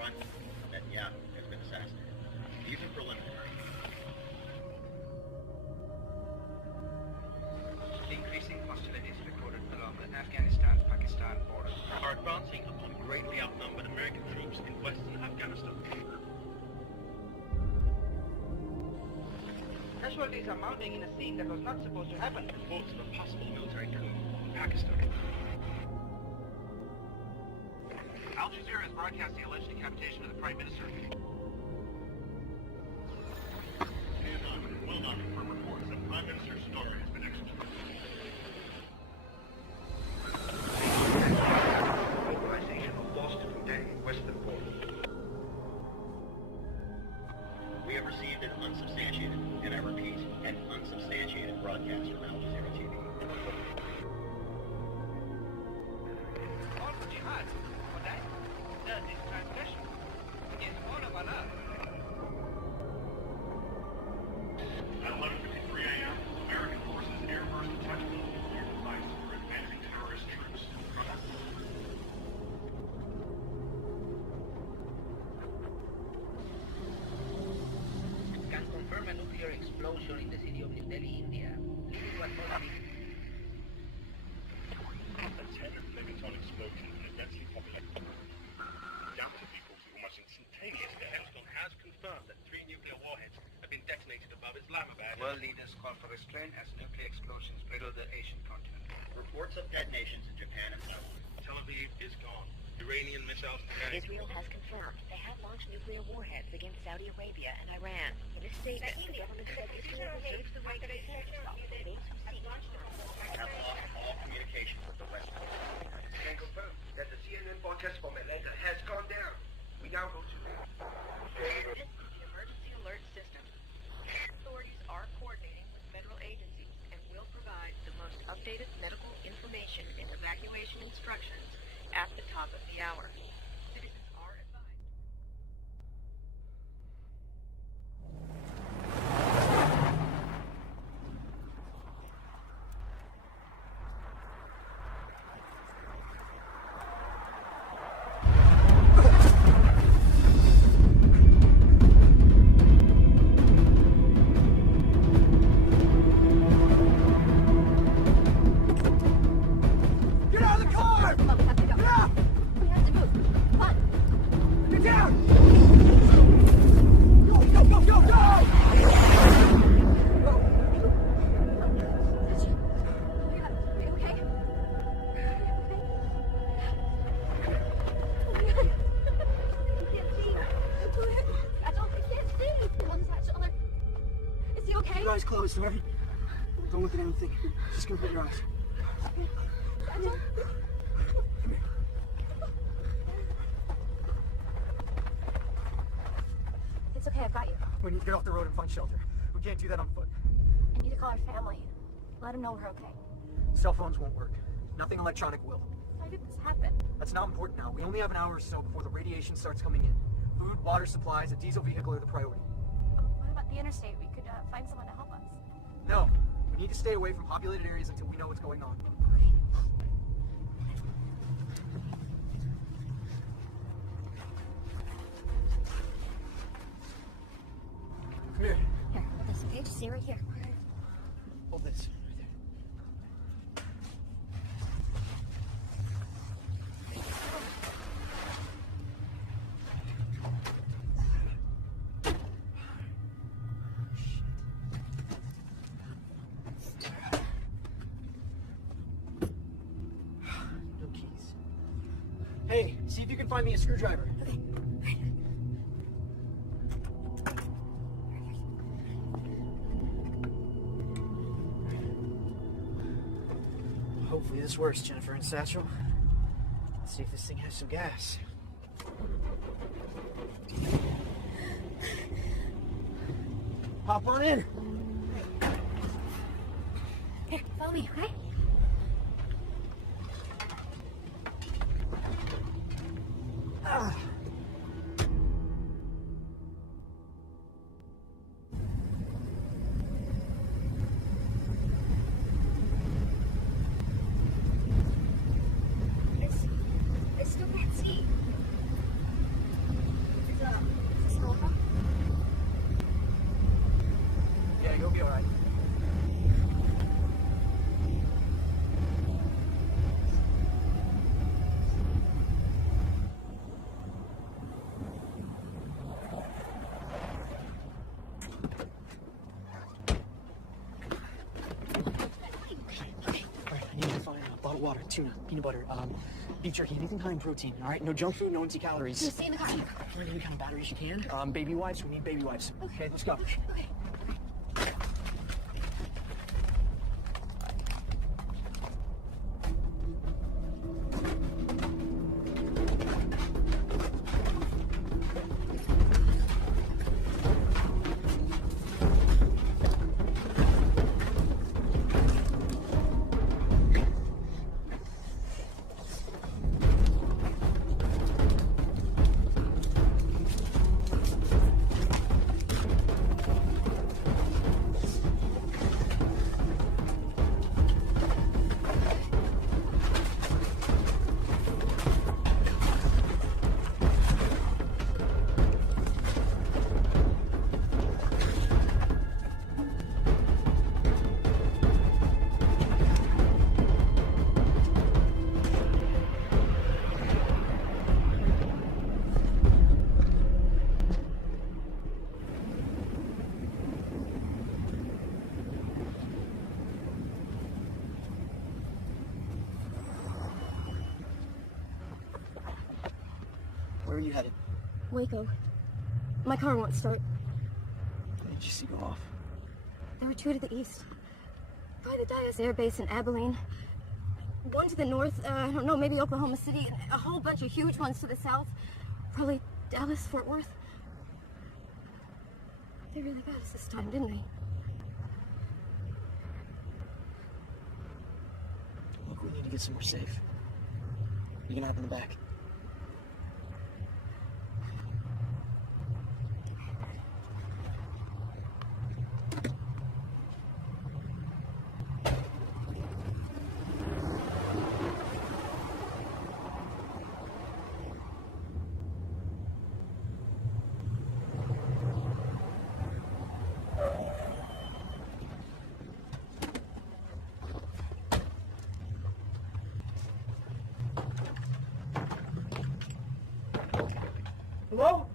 front, Netanyahu has been assassinated. These are preliminary. Increasing hostilities recorded along the Afghanistan-Pakistan border Are advancing upon greatly outnumbered American troops in western Afghanistan. Casualties are mounting in a scene that was not supposed to happen. Reports of a possible military coup in Pakistan. Al Jazeera has broadcast the alleged decapitation of the Prime Minister. Will not confirm reports that Prime Minister's daughter has been executed. Mobilization of Boston Day, Western Border. We have received an unsubstantiated, and I repeat, an unsubstantiated broadcast from Al Jazeera TV. All for jihad. For that, that is transgression. It's all of Allah. At 11:53 a.m., American forces air burst detachment nuclear device for advancing terrorist troops. Can confirm a nuclear explosion in the city of New Delhi, India. Leading to a total A 10-megaton explosion in a densely populated down to peoples almost instantaneously. Pentagon has confirmed that 3 nuclear warheads have been detonated above Islamabad. World leaders call for restraint as nuclear explosions riddle the Asian continent. Reports of detonations in Japan and Taiwan. Tel Aviv is gone. Iranian missiles. Israel has confirmed they have launched nuclear warheads against Saudi Arabia and Iran. In a statement, the government said Israel paves the way to defend itself against those who seek to Have lost all communication with the West Coast. Can confirm that the CNN broadcast from Atlanta has gone down. We now go to the emergency alert system. Authorities are coordinating with federal agencies and will provide the most updated medical information and evacuation instructions at the top of the hour. Citizens are advised. Get out of the car! Come on, we have to go. Get out! We have to move. Come on. Get down! Go, go, go, go, go! Are you okay? I can't see. Come on, Satchel. Is he okay? Your eyes closed, all right? Don't look at anything. Just gonna put your eyes. Satchel? It's okay, I've got you. We need to get off the road and find shelter. We can't do that on foot. I need to call our family. Let them know we're okay. Cell phones won't work. Nothing electronic will. Why did this happen? That's not important now. We only have an hour or so before the radiation starts coming in. Food, water supplies, a diesel vehicle are the priority. What about the interstate? We could find someone to help us. No, we need to stay away from populated areas until we know what's going on. Okay. Come here. Here, hold this, okay? Just stay right here. Hold this. No keys. Hey, see if you can find me a screwdriver. Okay. Hopefully this works, Jennifer and Satchel. Let's see if this thing has some gas. Hop on in. Here, follow me, okay? Ah. I still can't see. water, tuna, peanut butter, beef jerky, anything high in protein, all right? No junk food, no empty calories. Just stay in the car. Find any kind of batteries you can. Baby wipes, we need baby wipes. Okay, let's go. Okay. Where are you headed? Waco. My car won't start. Where did you see go off? There were two to the east. By the Dias Air Base in Abilene. One to the north, I don't know, maybe Oklahoma City. And a whole bunch of huge ones to the south. Probably Dallas, Fort Worth. They really got us this time, didn't they? Look, we need to get somewhere safe. You're gonna have in the back. Hello?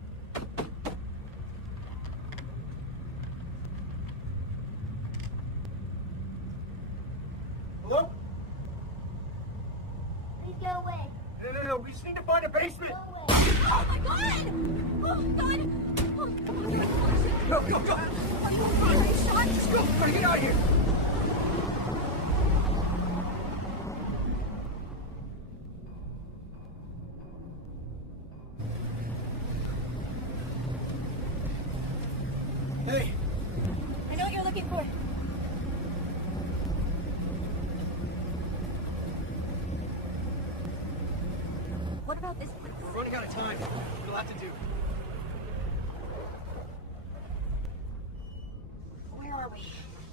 Hello? Please go away. No, we just need to find a basement. Go away. Oh my god! Oh god! Oh, Go, go, go! are you shot? Just go, we gotta get out of here. Hey, I know what you're looking for. What about this? we're running out of time. We'll have to do. Where are we?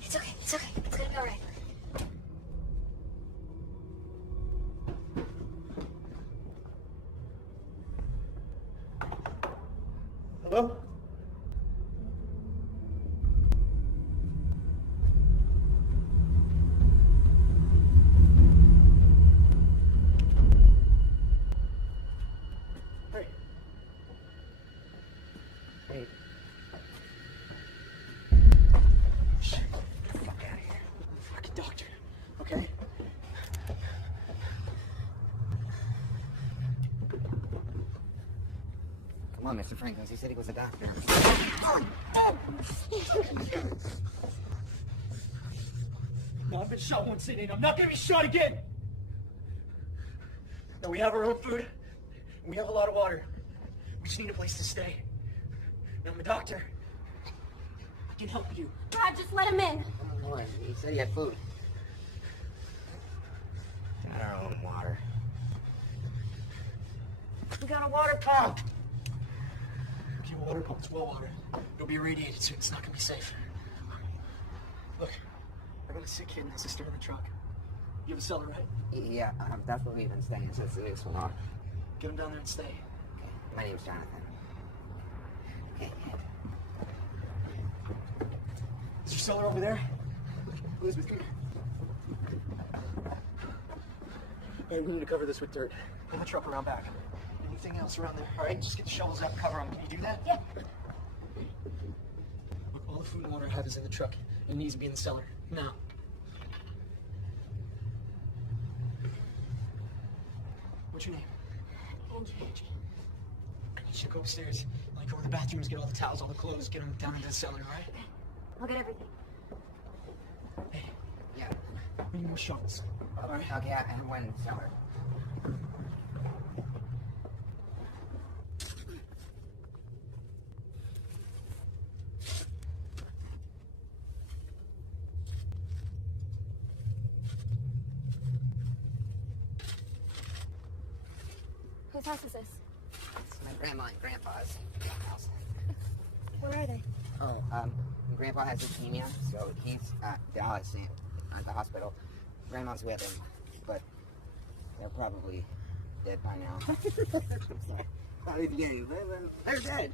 It's okay, it's okay. It's gonna be alright. Hello? Hey. Hey. Shit. Get the fuck out of here. I'm a fucking doctor. Okay? Come on, Mr. Franklin. He said he was a doctor. No, I've been shot once, Nate. I'm not gonna be shot again! Now, we have our own food, and we have a lot of water. We just need a place to stay. Now, I'm a doctor. I can help you. God, just let him in. Oh, Lord. He said he had food. Got our own water. We got a water pump! Okay, a water pump. It's well water. It'll be irradiated soon. It's not gonna be safe. Look, I got a sick kid and a sister in the truck. You have a cellar, right? Yeah, that's where we've been staying since the news went on. Get him down there and stay. Okay. My name's Jonathan. Okay. Is your cellar over there? Elizabeth, come here. All right, we need to cover this with dirt. Pull the truck around back. Anything else around there? All right, just get the shovels out and cover them. Can you do that? Yeah. Look, all the food and water I have is in the truck. It needs to be in the cellar. Now. What's your name? Angie. You should go upstairs. Like, go to the bathrooms, get all the towels, all the clothes, get them down into the cellar, all right? I'll get everything. Hey, Yeah. we need more shovels. All right? Okay, I went in the cellar. Whose house is this? It's my grandma and grandpa's house. Where are they? Oh, Grandpa has leukemia, so he's at Dallas at the hospital. Grandma's with him, but they're probably dead by now. I'm sorry. Probably beginning. They're dead.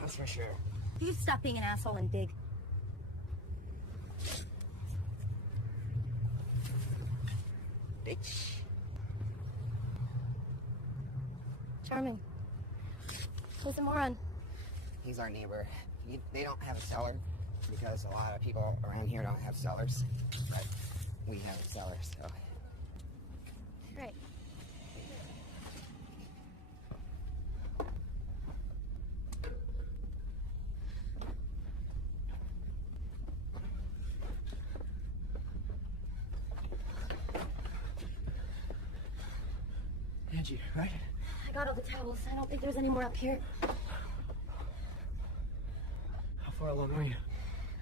That's for sure. You stop being an asshole and dig. Bitch. Charming. Who's the moron? He's our neighbor. They don't have a cellar because a lot of people around here don't have cellars, but we have a cellar, so. Great. Angie, right? I got all the towels. I don't think there's any more up here. How far along are you?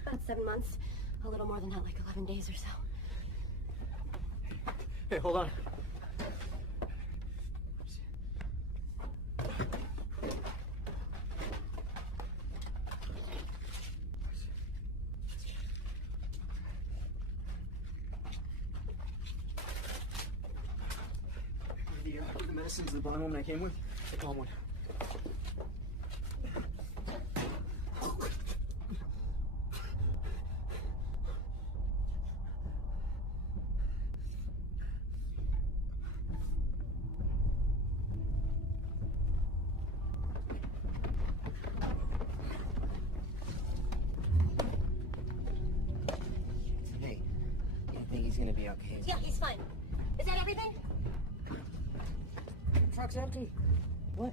About 7 months. A little more than that, like 11 days or so. Hey, hold on. The medicines the bottom one I came with, the calm one. Hey, you think he's gonna be okay? Yeah, he's fine. Is that everything? Truck's empty. What?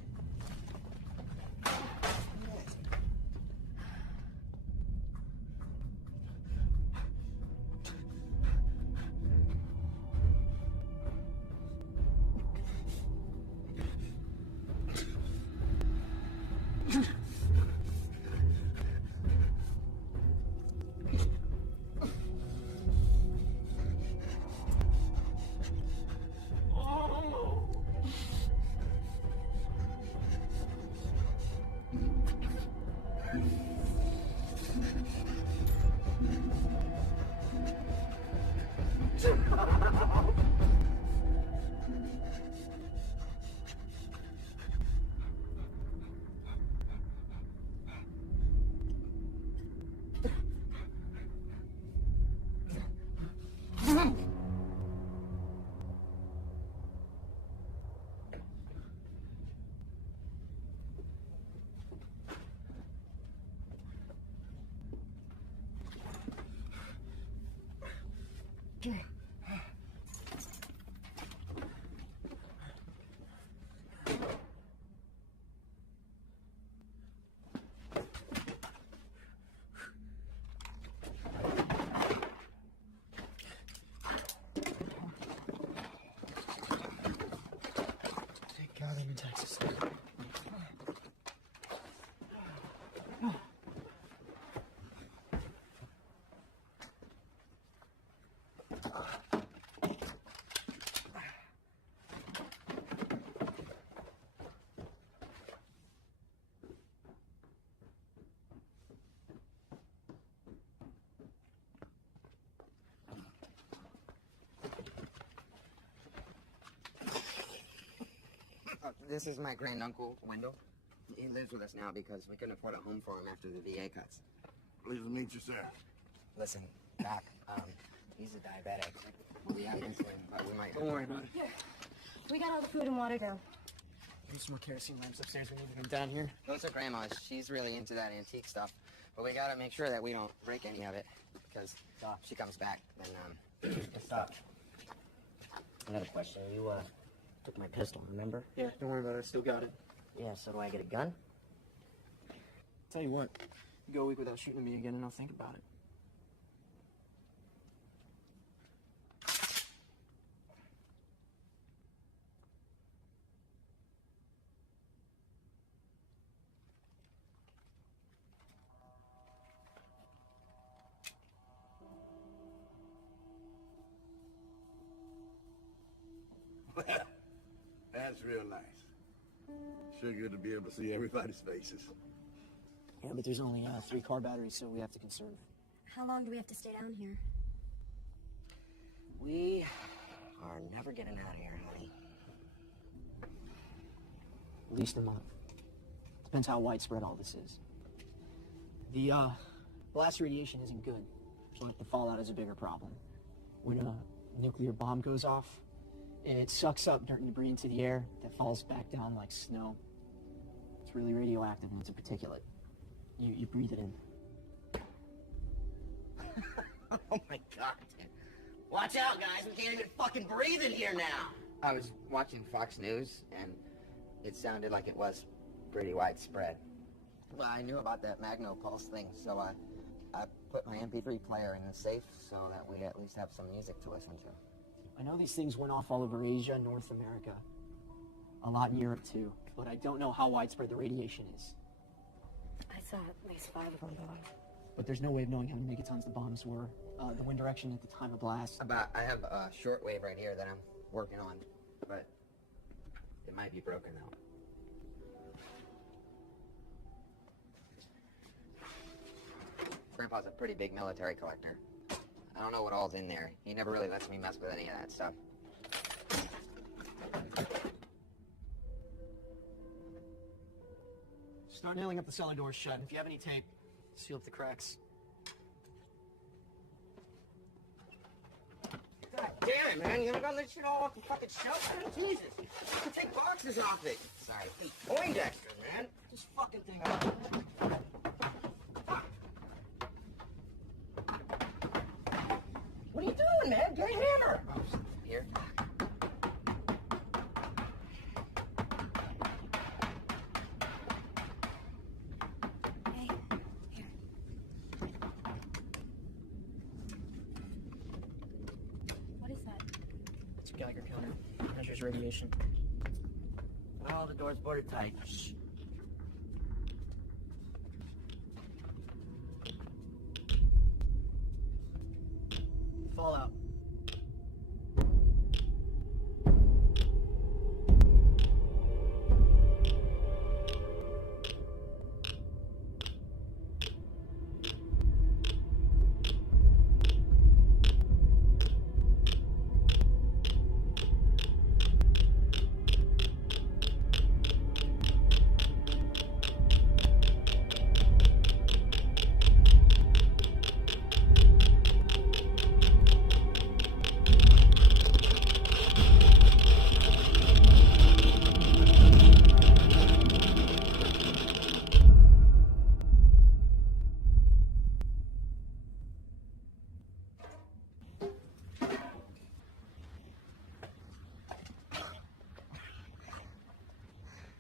Thank God I'm in Texas. This is my granduncle, Wendell. He lives with us now because we couldn't afford a home for him after the VA cuts. Pleased to meet you, sir. Listen, Doc, he's a diabetic. We have insulin, but we might... Don't worry about it. Here. We got all the food and water down. There's some more kerosene lamps upstairs. We need them down here. Those are Grandma's. She's really into that antique stuff. But we gotta make sure that we don't break any of it. Because if she comes back, then, Stop. I got a question. Took my pistol, remember? Yeah, don't worry about it. I still got it. Yeah, so do I get a gun? Tell you what, you go a week without shooting at me again and I'll think about it. That's real nice. Sure good to be able to see everybody's faces. Yeah, but there's only 3 car batteries, so we have to conserve. How long do we have to stay down here? We are never getting out of here, honey. At least a month. Depends how widespread all this is. The blast radiation isn't good, so like the fallout is a bigger problem. When a nuclear bomb goes off, it sucks up dirt and debris into the air that falls back down like snow. It's really radioactive and it's a particulate. You breathe it in. Oh my god, dude. Watch out, guys. We can't even fucking breathe in here now. I was watching Fox News, and it sounded like it was pretty widespread. Well, I knew about that Magno Pulse thing, so I put my MP3 player in the safe so that we'd at least have some music to listen to. I know these things went off all over Asia, North America, a lot in Europe too, but I don't know how widespread the radiation is. I saw at least 5 of them going. But there's no way of knowing how many megatons the bombs were, the wind direction at the time of blast. I have a shortwave right here that I'm working on, but it might be broken now. Grandpa's a pretty big military collector. I don't know what all's in there. He never really lets me mess with any of that stuff. Start nailing up the cellar doors shut. If you have any tape, seal up the cracks. God damn it, man. You ever done this shit all off the fucking shelf? Jesus. Take boxes off it. Sorry. Poindexter, man. This fucking thing up. Fuck. What are you doing, man? Get a hammer. Oh, here. Hey, here. What is that? It's a Geiger counter. Measures radiation. Oh, the door's boarded tight. Shh. Fallout.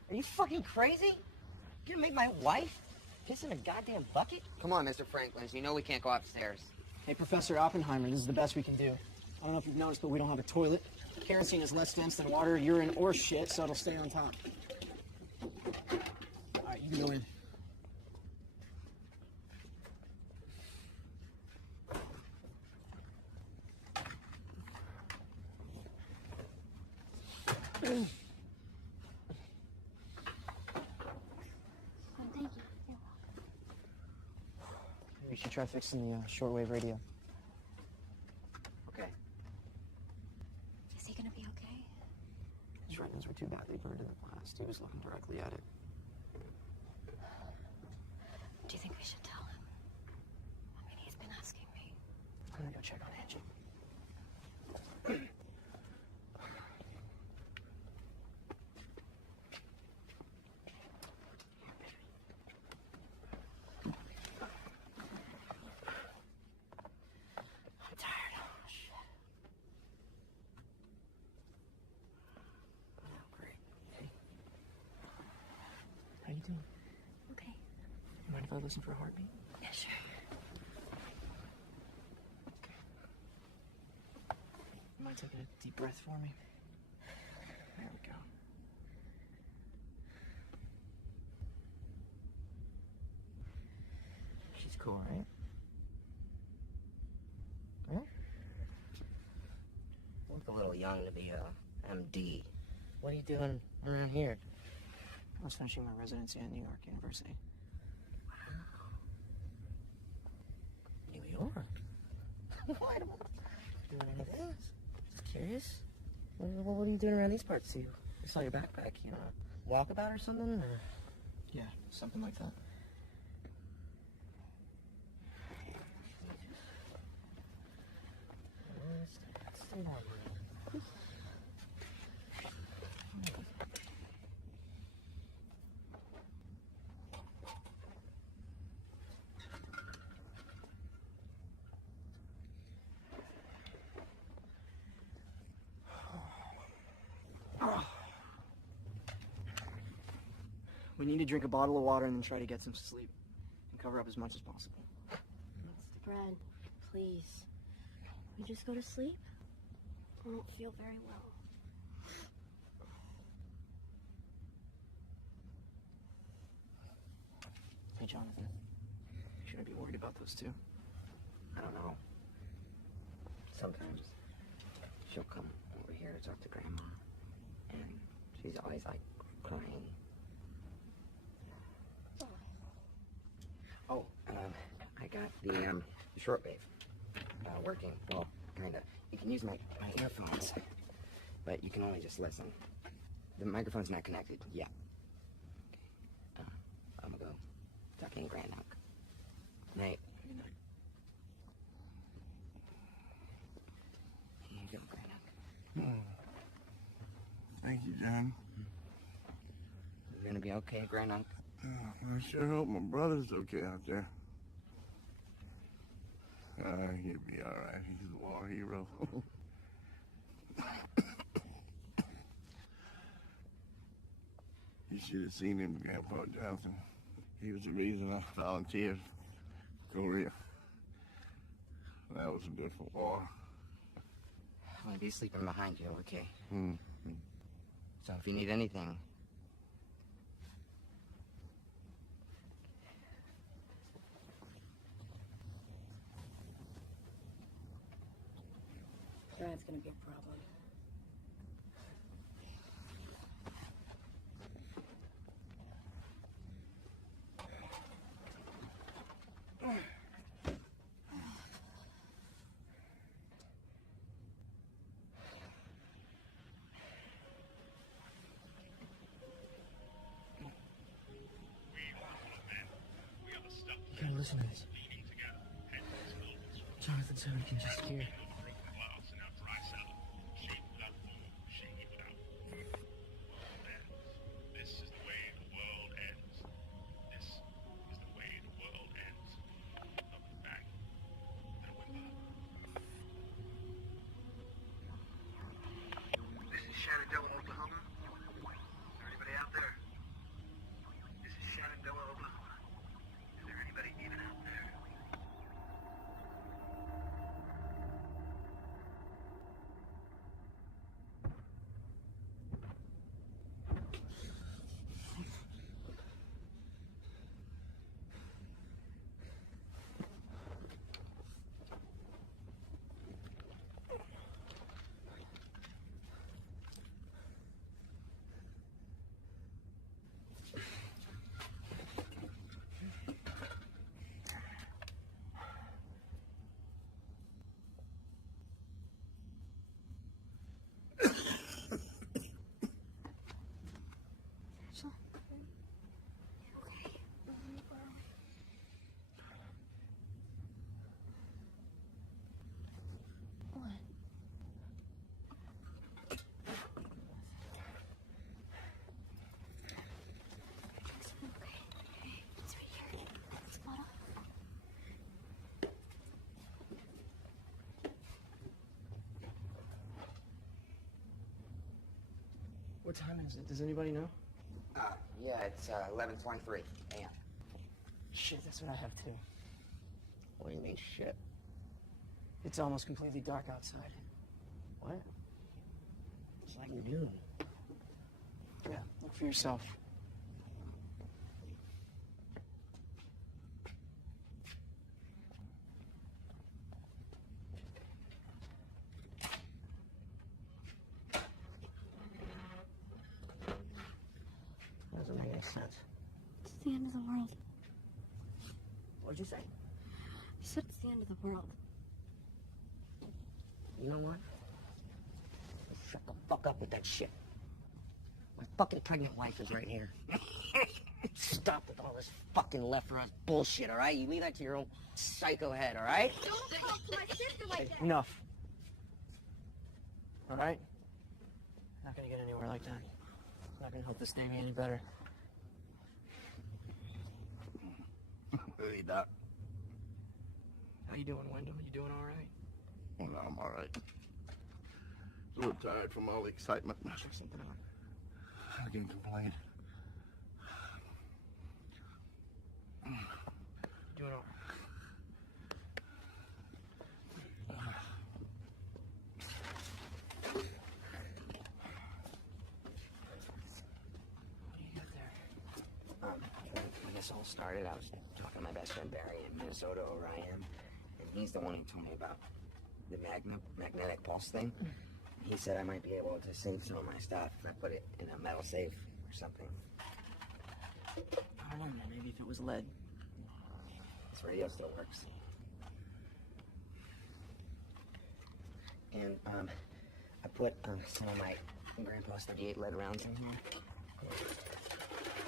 Are you fucking crazy? You gonna make my wife piss in a goddamn bucket? Come on, Mr. Franklin. You know we can't go upstairs. Hey, Professor Oppenheimer, this is the best we can do. I don't know if you've noticed, but we don't have a toilet. Kerosene is less dense than water, urine, or shit, so it'll stay on top. All right, you can go in. Thank you. You should try fixing the shortwave radio. Okay. Is he gonna be okay? His retinas were too badly burned in the blast. He was looking directly at it. Do you think we should tell him? I mean, he's been asking me. I'm gonna go check on Angie. I'm tired. Oh, shit. you doing? Okay. You mind if I listen for a heartbeat? Yeah, sure. You mind taking a deep breath for me? There we go. She's cool, right? You look a little young to be a MD. What are you doing around here? I was finishing my residency at New York University. New York? Why am I doing any of this? Just curious. What are you doing around these parts? You saw your backpack, you know? Walkabout or something? Or? Yeah, something like that. Stay down, please. We need to drink a bottle of water and then try to get some sleep. And cover up as much as possible. Mr. Brad, please. We just go to sleep? I don't feel very well. Hey, Jonathan. Should I be worried about those two? I don't know. Sometimes she'll come over here to talk to Grandma, and she's always like crying. Oh, I got the shortwave working. Well, kinda. You can use my earphones, but you can only just listen. The microphone's not connected yet. Okay. I'm gonna go talk to Grand Unc. Night. Here you go, Grand Unc. Thank you, John. You're gonna be okay, Grand Unc. I sure hope my brother's okay out there. He'll be all right. He's a war hero. You should have seen him, Grandpa Johnson. He was the reason I volunteered for Korea. That was good for war. I'm gonna be sleeping behind you, okay? Hmm. So if you need anything, Brad's gonna be a problem. We are the stuff You gotta listen to this. leaning together. Head towards Jonathan said we can just hear. broken glass in our dry cellar. Shape without form, shape without form. This is the way the world ends. This is the way the world ends. Up and back. And whimper. This is Shenandoah, Oklahoma. Is there anybody out there? This is Shenandoah, Oklahoma. Is there anybody even out there? It's right here. This bottle. What time is it? Does anybody know? Yeah, it's 11:23 a.m. Shit, that's what I have too. What do you mean, shit? It's almost completely dark outside. What? It's like noon. Yeah, look for yourself. Doesn't make any sense. It's the end of the world. What'd you say? I said it's the end of the world. You know what? Shut the fuck up with that shit. My fucking pregnant wife is right here. Stop with all this fucking left-for-us bullshit, all right? You leave that to your own psycho head, all right? Don't talk to my sister like that. Enough. All right? Not gonna get anywhere like that. Not gonna help this baby any better. Hey, Doc. How you doing, Wendell? You doing all right? Well, no, I'm all right. A little tired from all the excitement. Is there something on? I can complain. You doing all right? What do you got there? When this all started, I was talking to my best friend Barry in Minnesota, Orion, and he's the one who told me about the magnetic pulse thing. He said I might be able to save some of my stuff if I put it in a metal safe or something. I don't know, maybe if it was lead. This radio still works. And I put some of my grandpa's 38 lead rounds in here.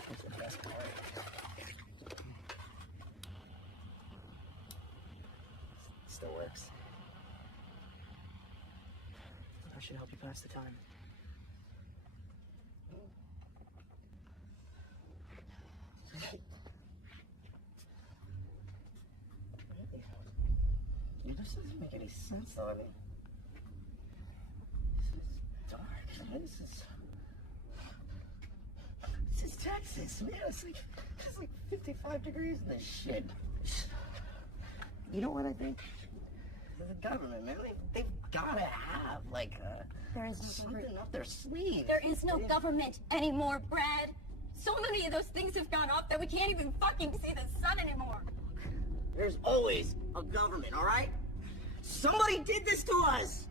That's the best part. Still works. I should help you pass the time. This doesn't make any sense, though. I mean, this is dark. This is Texas, man. It's like 55 degrees in this shit. You know what I think? The government, man, they've gotta have, like, There is no something government. up their sleeve. There is no government anymore, Brad. So many of those things have gone off that we can't even fucking see the sun anymore. There's always a government, all right? Somebody did this to us.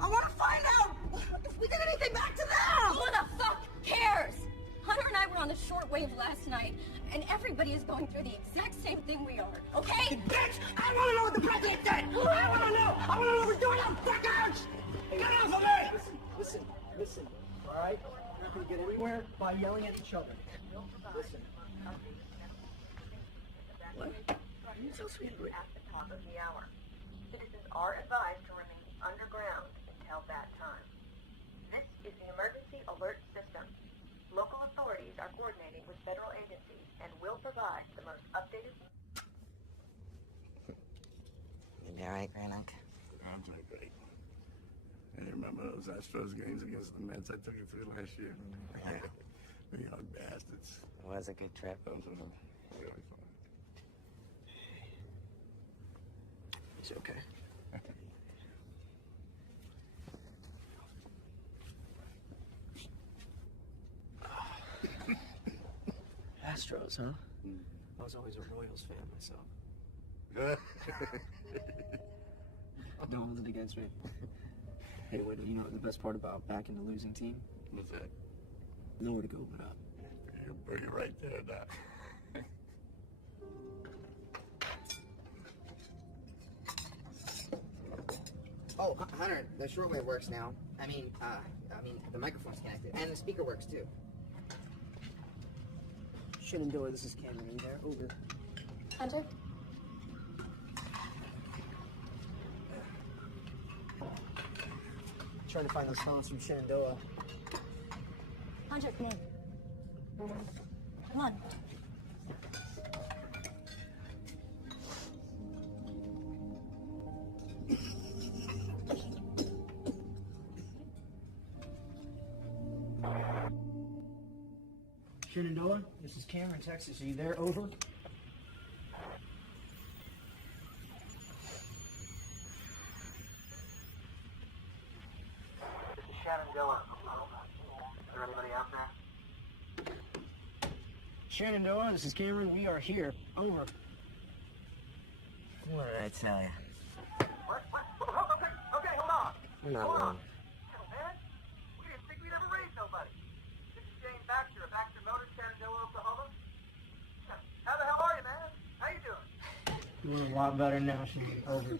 I want to find out if we did anything back to them. Who the fuck cares? Hunter and I were on the shortwave last night, and everybody is going through the exact same thing we are, okay? Bitch, I want to know what the president did. I want to know. I want to know what we're doing. I'm fuck out. Get off of me. Listen, all right? We're not gonna get anywhere by yelling at each other. Listen. What? You're so sweet. At the top of the hour. Citizens are advised to remain underground until that time. This is the emergency alert system. Local authorities are coordinating with federal agencies and will provide the most updated. You be all right, Granick? I'm doing great. And you remember those Astros games against the Mets I took you through last year? Yeah. The young bastards. It was a good trip. Those were really fun. It's okay. Astros, huh? I was always a Royals fan myself. Don't hold it against me. Hey, wait, you know what the best part about backing the losing team? What's that? Nowhere to go but up. You're pretty right there, Doc. Oh, Hunter, the shortwave works now. I mean, the microphone's connected, and the speaker works too. Shenandoah, this is Cameron. Are you there? Over. Hunter? Trying to find those phones from Shenandoah. Hunter, come in. Come on. Shenandoah, this is Cameron, Texas. Are you there? Over. This is Shenandoah. Is there anybody out there? Shenandoah, this is Cameron. We are here. Over. What did I tell you? What? Okay, hold on. You're not Hold wrong. on. Hell, man. We didn't think we'd ever raise nobody. This is James Baxter of Baxter Motors, Shenandoah, Oklahoma. How the hell are you, man? How you doing? Doing a lot better now. Over.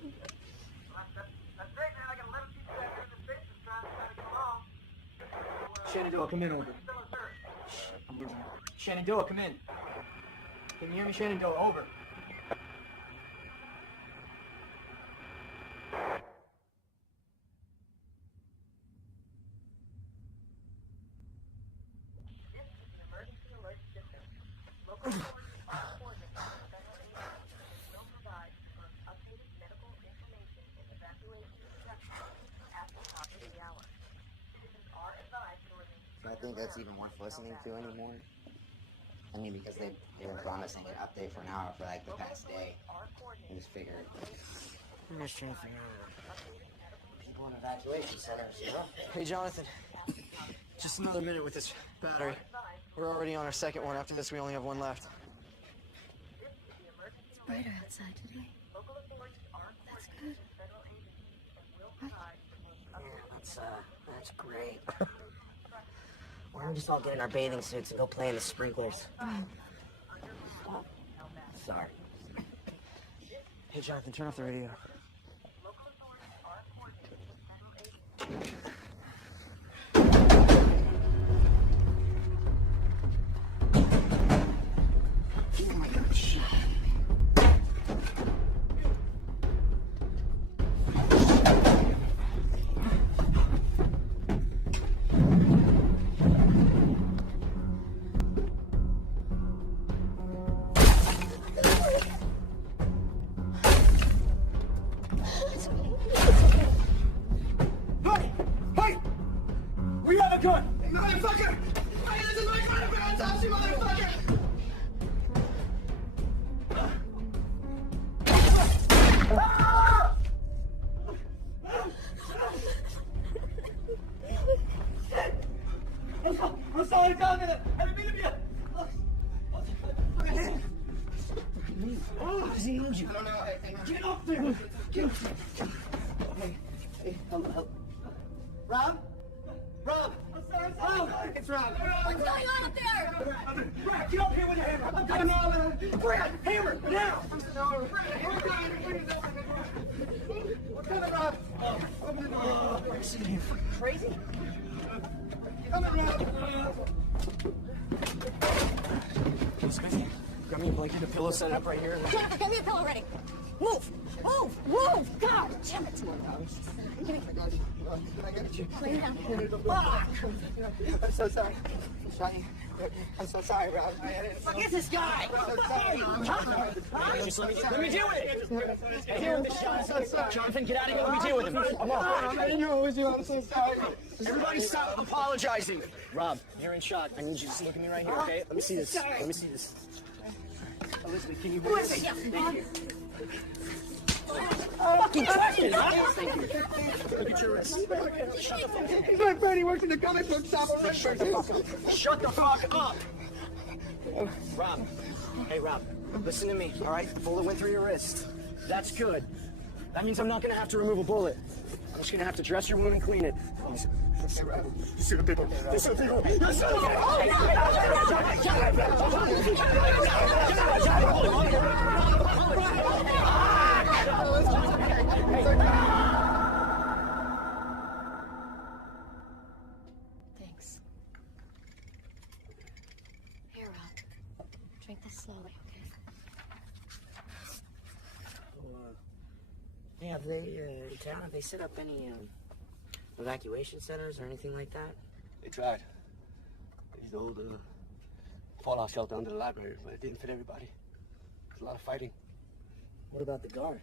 That's great, man. I got 11 people out here in the States just trying to get along. Shenandoah, come in. Over. Still a third. Shenandoah, come in. Can you hear me, Shenandoah? Over. This is an emergency alert system. Local authorities are coordinating with federal agencies and will provide the most updated medical information and evacuation instructions at the top of the hour. Citizens are advised to remain So I think that's even worth listening to anymore. I mean, because they've been promising an update for an hour for like the past day. are I coordinating. just figured. I'm just trying to figure out people in evacuation centers, you know? Hey, Jonathan. Just another minute with this battery. We're already on our second one. After this, we only have one left. It's brighter outside today. Local authorities are coordinating with federal agencies and will provide the most Yeah, that's great. Why don't we just all get in our bathing suits and go play in the sprinklers? Sorry. Hey, Jonathan, turn off the radio. local authorities are coordinating with federal agencies. Oh my God, shit. Hey! Hey! We have a gun! Motherfucker! Hey, this is my gun! I'm gonna toss you, motherfucker! I'm sorry, Jonathan! I didn't mean to be a... Oh, he injured you. I don't know. Get up there! Get up there! Hey, hello. Rob? Rob! Rob! It's Rob! What's going on up there? Brad, get up here with your hammer! I'm coming over! Brad, hammer, now! We're coming, Rob! Open the door! Are you crazy? Coming, Rob! Grab me a blanket, a pillow, set it up right here. Jennifer, get me a pillow ready. Move! Move! Move! God damn it! I got you. Lay down. I'm so sorry. Johnny, I'm so sorry, Rob. Fuck is this guy? Just let me deal with it. Hey, deal with this, Jonathan. Jonathan, get out of here. Let me deal with him. Come on. I didn't know it was you. I'm so sorry. Everybody stop apologizing. Rob, you're in shot. I need you to look at me right here, okay? Let me see this. Let me see this. Elizabeth, can you hold this? Thank you. Fucking question! Look at your wrist. He's my friend. He works in the comic book shop. Shut the fuck up! Rob. Hey, Rob. Listen to me, all right? The bullet went through your wrist. That's good. That means I'm not gonna have to remove a bullet. I'm just gonna have to dress your wound and clean it. You see the people. You see the people. You see Thanks. Here, Rob. Drink this slowly, okay? Yeah, have they, in town, have they set up any, evacuation centers or anything like that? They tried. There's the old fallout shelter under the library, but it didn't fit everybody. There's a lot of fighting. What about the guard?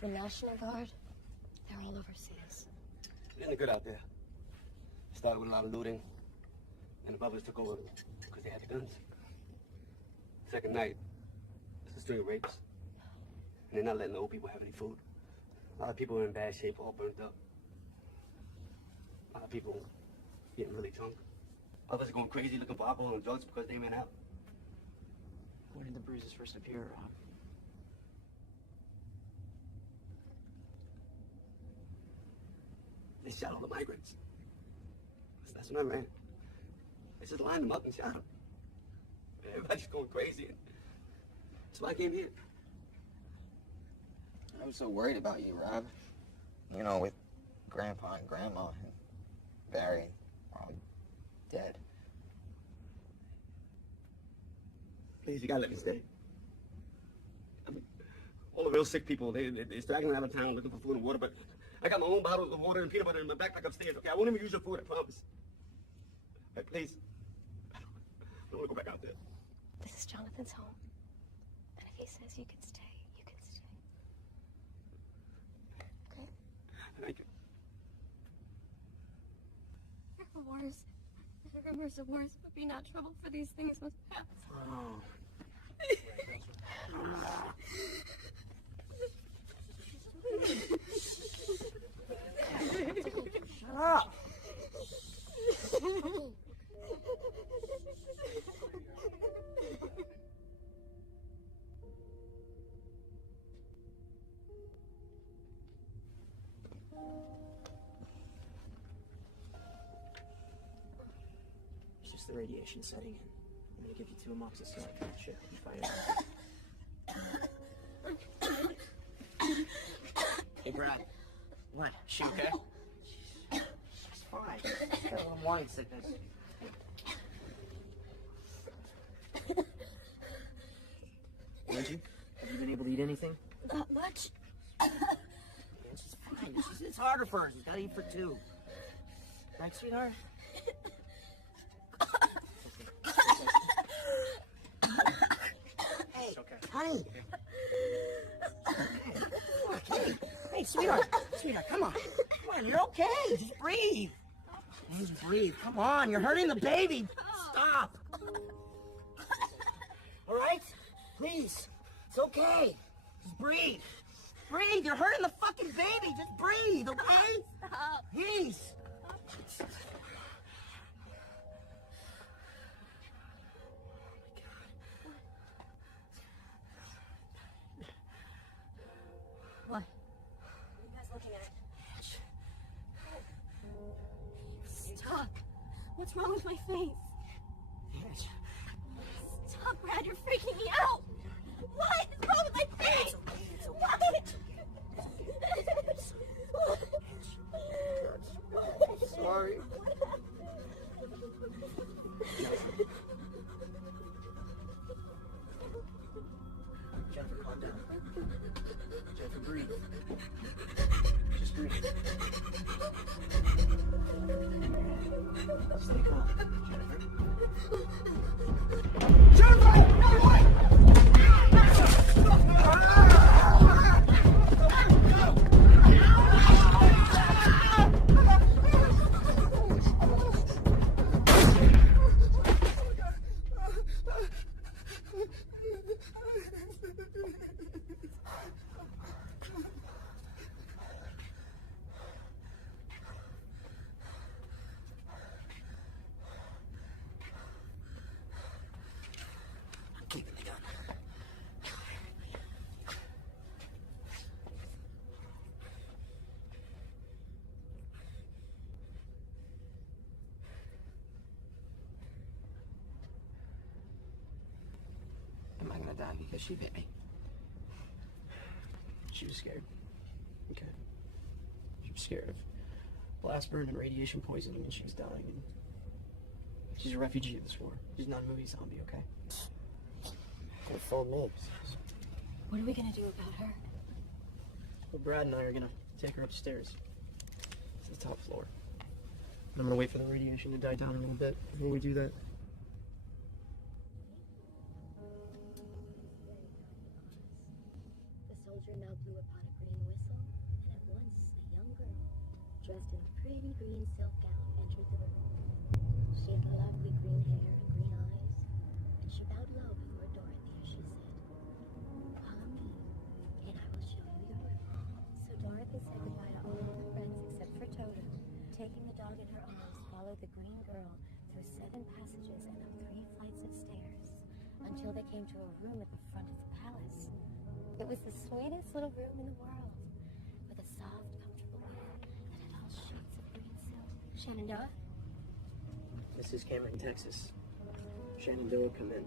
The National Guard, they're all overseas. It isn't good out there. Started with a lot of looting. And the brothers took over because they had the guns. Second night, it's a string of rapes. And they're not letting the old people have any food. A lot of people are in bad shape, all burnt up. A lot of people getting really drunk. Others are going crazy looking for alcohol and drugs because they ran out. When did the bruises first appear, Rob? They shot all the migrants. That's when I ran. They just lined them up and shot them. Everybody's going crazy. That's why I came here. I was so worried about you, Rob. You know, with Grandpa and Grandma and Barry all dead. Please, you gotta let me stay. I mean, all the real sick people, they're straggling out of town looking for food and water, but I got my own bottles of water and peanut butter in my backpack upstairs, okay? I won't even use your food, I promise. Hey, please. I don't want to go back out there. This is Jonathan's home. And if he says you can stay, you can stay. Okay? Thank you. Wars. Rumors of wars would be not trouble, for these things must pass. Oh. Shut up! It's just the radiation setting in. I'm gonna give you 2 amoxicillin. Shit, you fight it. Hey, Brad. What? She okay? She's fine. She's got a little morning sickness. Angie, have you been able to eat anything? Not much. Yeah, she's fine. It's harder for her. She's gotta eat for 2. Right, sweetheart? Hey, okay. honey. Hey, hey, sweetheart. Sweetheart, come on. Come on, you're okay. Just breathe. Just breathe. Come on, you're hurting the baby. Stop. All right? Please. It's okay. Just breathe. Breathe. You're hurting the fucking baby. Just breathe, okay? Stop. Please. What? What are you guys looking at? Stop. What's wrong with my face? Yes. Stop, Brad. You're freaking me out. What is wrong with my face? What? Sorry. Jennifer, calm down. Jennifer, breathe. Just breathe. Stay calm. Am I gonna die because she bit me? She was scared. Okay. She was scared of blast burn and radiation poisoning, and she's dying. And she's a refugee of this war. She's not a movie zombie, okay? They phoned me. What are we gonna do about her? Well, Brad and I are gonna take her upstairs to the top floor. And I'm gonna wait for the radiation to die down a little bit before we do that. The soldier now blew upon a green whistle, and at once a young girl, dressed in a pretty green silk gown, entered the room. She had a lovely green girl through 7 passages and up 3 flights of stairs until they came to a room at the front of the palace. It was the sweetest little room in the world, with a soft, comfortable bed that had all shades of green silk. Shenandoah? This is Cameron, Texas. Shenandoah, come in.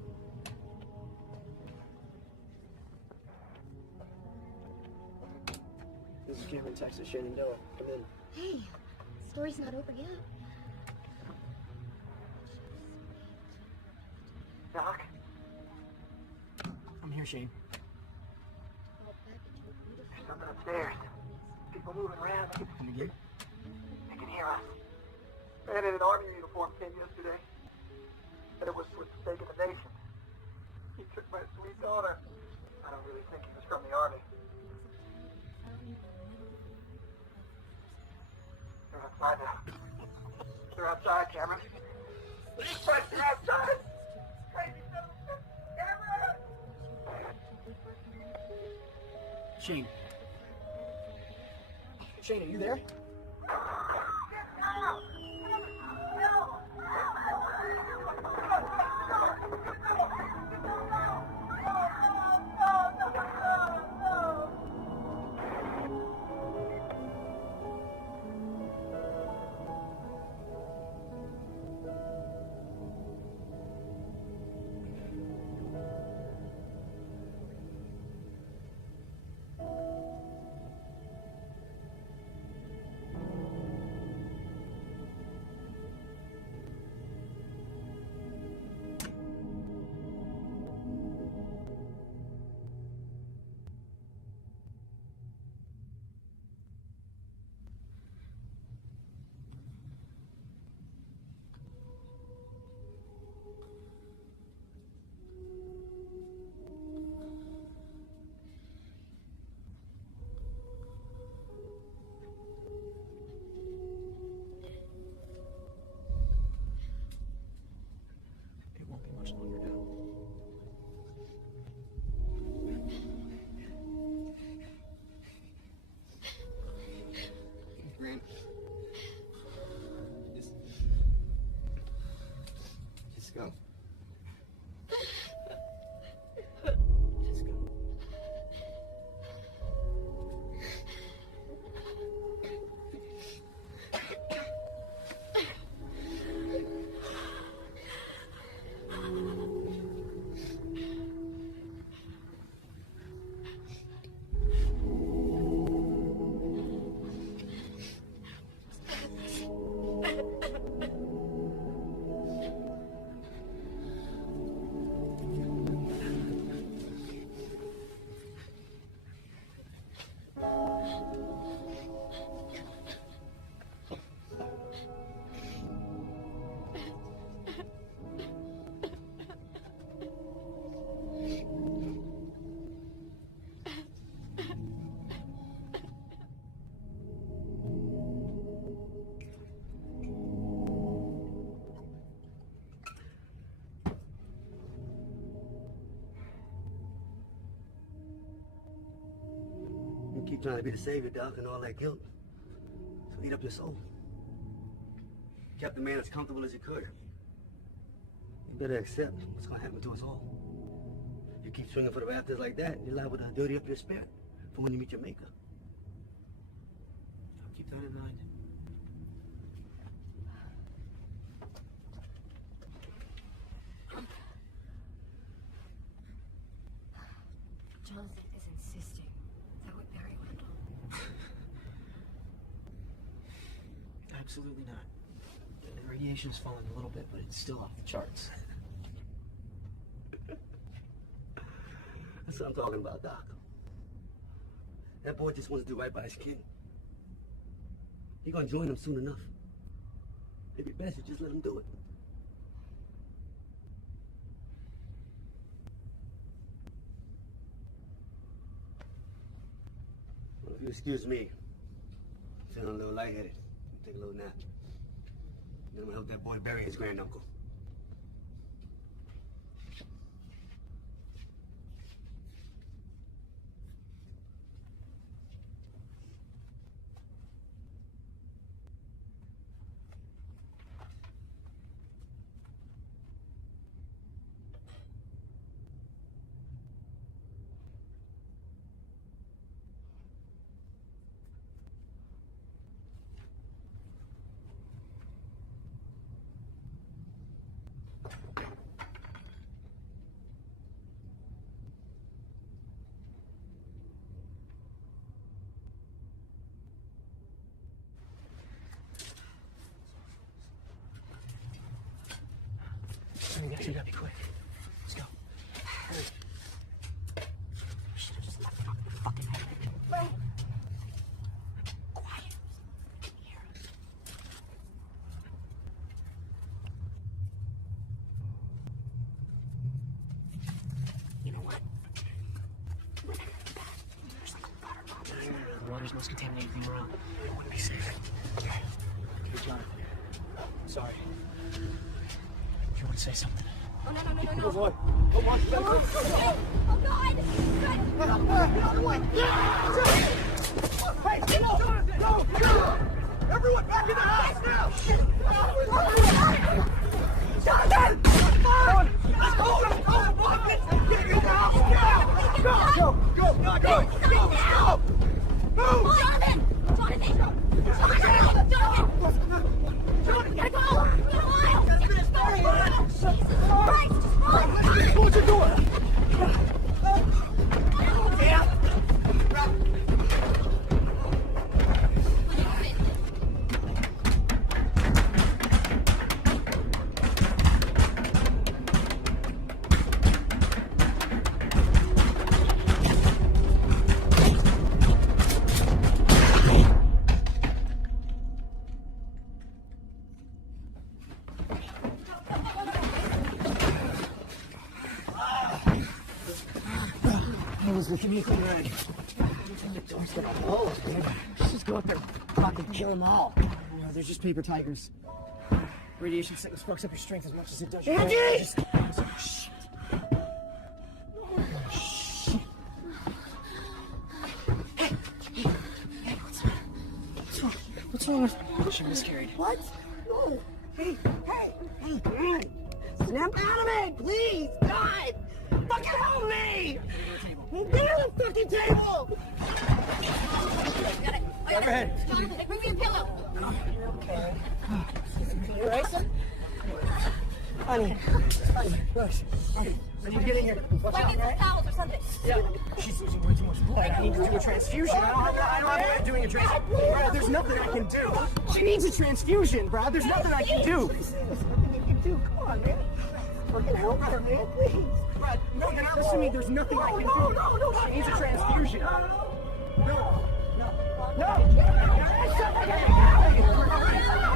This is Cameron, Texas. Shenandoah, come in. Hey, story's not over yet. Doc? I'm here, Shane. There's something upstairs. People moving around. Come again? They can hear us. Man in an army uniform came yesterday. Said it was for the sake of the nation. He took my sweet daughter. I don't really think he was from the army. They're outside now. They're outside, Cameron. They're outside! Crazy son of a bitch! Cameron! Shane. Shane, are you there? Get out! It won't be much longer now. Grant. Just go. Just go. You keep trying to be the savior, Doc, and all that guilt. So eat up your soul. Kept the man as comfortable as he could. You better accept what's gonna happen to us all. You keep swinging for the rafters like that, you're liable to dirty up your spirit for when you meet your maker. I'll keep that in mind. Jonathan is insisting that we bury Wendell. Absolutely not. The radiation's falling a little bit, but it's still off the charts. That's what I'm talking about, Doc. That boy just wants to do right by his kid. He's gonna join him soon enough. It'd be best if you just let him do it. Well, if you excuse me, I'm feeling a little lightheaded. Take a little nap. Then I'm gonna help that boy bury his granduncle. We gotta be quick. Let's go. Hurry. Just let fucking happen. Quiet. Hear us. You know what? There's like a water bomb there. The water's the most contaminated thing around. It wouldn't be safe. Okay. Okay, John. Sorry. If you want to say something. Oh, no. Come on. Come on. Oh, God! Hey, go! Everyone back in the house now! Jonathan! Let's go! Get in the house! Go! Move! Jonathan! Gotta go! Close your door! Give me a clean rag. The door's gonna close, dude. Let's just go up there and fucking kill them all. No, they're just paper tigers. Radiation sickness fucks up your strength as much as it does your Angie! Shit. Shit. Hey, what's wrong? She miscarried. What? No. Hey, come on. Snap out of it, please. God! Fucking help me! Get on the fucking table! Grab your head. Jonathan, bring me your pillow. Okay. You alright, son? Honey, look. When you get in here, watch out, Get some right? towels or something. Yeah. She's losing way too much blood. I need to do a transfusion. I don't have doing a transfusion. Brad, there's nothing I can do. She needs a transfusion, Brad. There's nothing I can do. There's nothing you can do. Come on, man. Fucking help her, man, please. Brad, no, you're not listening to me. There's nothing I can do. No. She needs a transfusion. No. I'm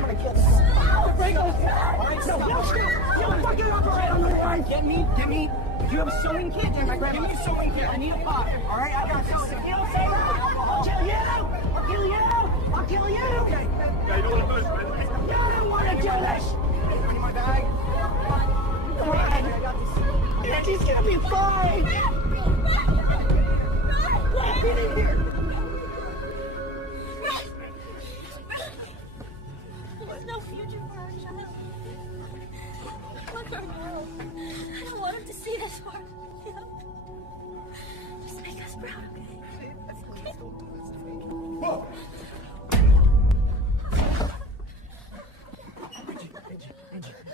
gonna kill this. Get me. If you have a sewing kit, then give me a sewing kit. I need a pot. All right, I got sewing kit. I'll kill you. Okay. Yeah, you don't want to push, man. I don't want to do this. Ready, my bag? Come on, I got this. Angie's gonna be fine. Get in here. There's no future for our child. Let her know. I don't want him to see this work. You know? Just make us proud, okay? Whoa.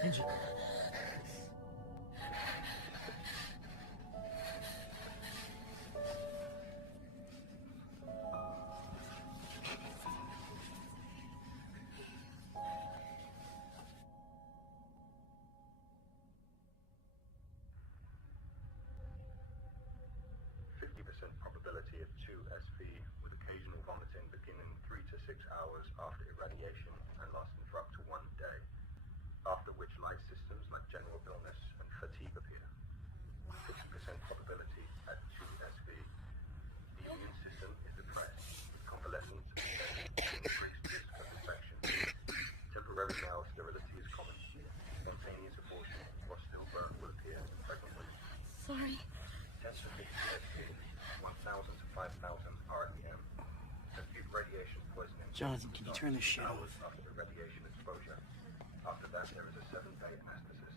Angie. Probability of 2SV with occasional vomiting beginning 3 to 6 hours after irradiation and lasting for up to 1 day, after which light systems like general illness and fatigue appear. 50% probability at 2SV. The immune system is depressed, with convalescence and increased risk of infection. Temporary male sterility is common. Spontaneous abortion or stillbirth will appear infrequently. Sorry. Test for PTSD. 1,000 to 5,000 RPM. Acute radiation poisoning. Jonathan, can you turn this shit hours off? after radiation exposure. After that, there is a 7-day anesthesis.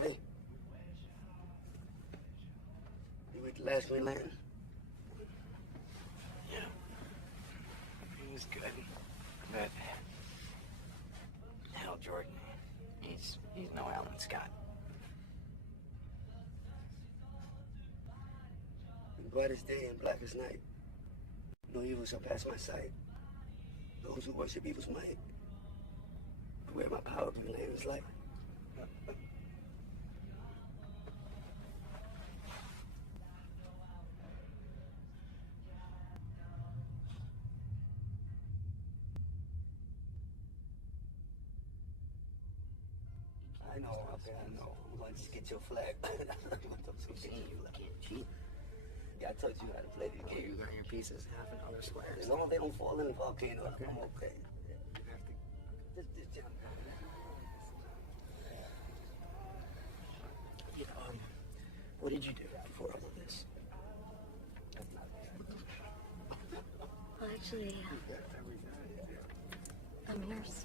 Hey. You were the last we learned? Yeah. It was good. But I helped He's no Alan Scott. Bright as day and black as night. No evil shall pass my sight. Those who worship evil's might. Where my power proclaims light. I know, okay, I know. I'm going to just get your flag. Can't cheat. Yeah, I told you how to play the Okay, game. you got your pieces, $half squares. As long as they don't fall in the volcano, I'm okay. You have to. Just jump. Yeah, what did you do before all of this? Well, actually, I'm a nurse.